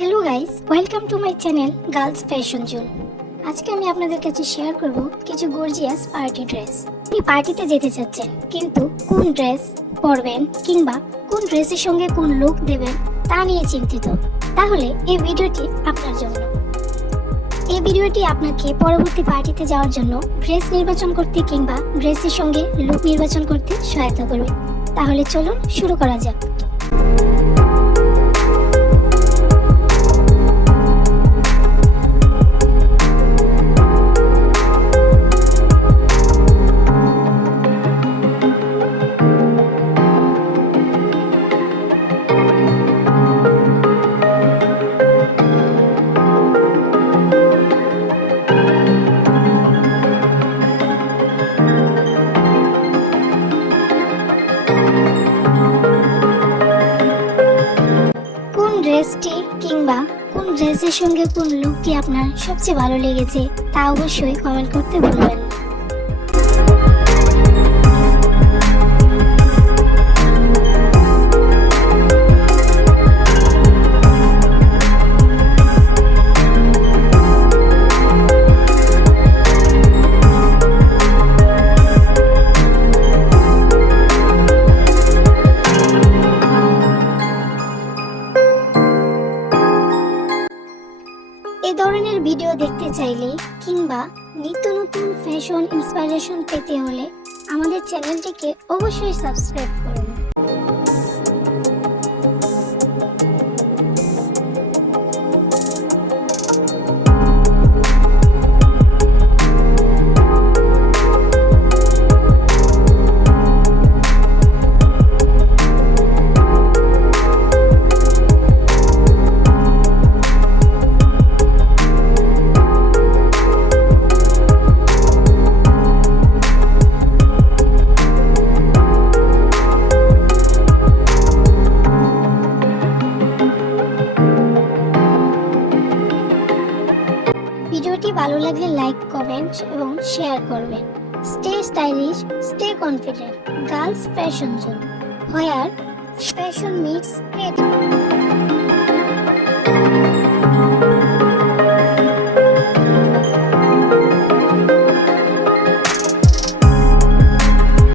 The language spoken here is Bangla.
Hello guys, welcome to my channel girls fashion zone. আজকে আমি আপনাদের কাছে শেয়ার করব কিছু গর্জিয়াস পার্টি ড্রেস। আপনি পার্টিতে যেতে চাচ্ছেন, কিন্তু কোন ড্রেস পরবেন কিংবা কোন ড্রেসের সঙ্গে কোন লুক দেবেন তা নিয়ে চিন্তিত, তাহলে এই ভিডিওটি আপনার জন্য। এই ভিডিওটি আপনাকে পরবর্তী পার্টিতে যাওয়ার জন্য ড্রেস নির্বাচন করতে কিংবা ড্রেসের সঙ্গে লুক নির্বাচন করতে সহায়তা করবে। তাহলে চলুন শুরু করা যাক। ড্রেসটি কিংবা কোন ড্রেসের সঙ্গে কোন লুকটি আপনার সবচেয়ে ভালো লেগেছে তা অবশ্যই কমেন্ট করতে ভুলবেন না। এই ধরনের ভিডিও দেখতে চাইলে কিংবা নিত্য নতুন ফ্যাশন ইন্সপিরেশন পেতে হলে আমাদের চ্যানেলটিকে অবশ্যই সাবস্ক্রাইব করুন। ভিডিওটি ভালো লাগলে লাইক, কমেন্ট এবং শেয়ার করবেন। Stay stylish, stay confident. Girls fashion zone, where fashion meets creativity.